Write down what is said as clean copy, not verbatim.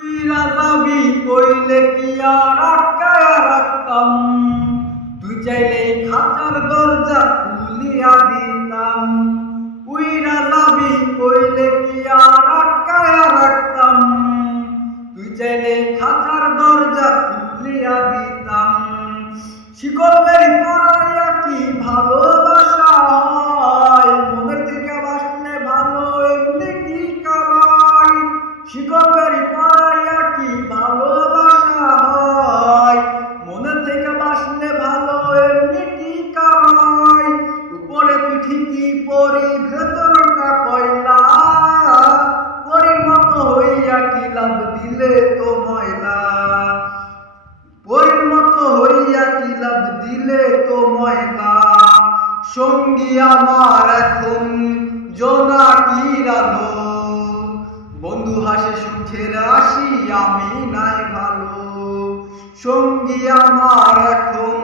উইরা যাবি কইলে কি আর আটকায়া রাখতাম, তুই চাইলেই খাঁচার দরজা খুলিয়া দিতাম। উইরা যাবি কইলে কি আর আটকায়া রাখতাম, তুই চাইলেই খাঁচার দরজা খুলিয়া দিতাম। শিকল বেরি পরাইয়া কি ভালোবাসা হয়, মনের থেকে বাসলে ভালো এমনি কি কামাই। শিকল বেরি পরাইয়া কি ভালোবাসা হয়, মনের থেকে বাসলে ভালো এমনি কি কামাই। উপরে তুই ঠিকই পরি ভেতরটা কয়লা, পরির মতো হইয়া কি লাভ দিলে তো ময়লা। পরির মতো হইয়া কি লাভ দিলে তো ময়লা। সঙ্গী আমার এখন জোনাকির আলো, বন্ধু হাসে সুখের আসি আমি নাই ভালো। সঙ্গী আমার এখন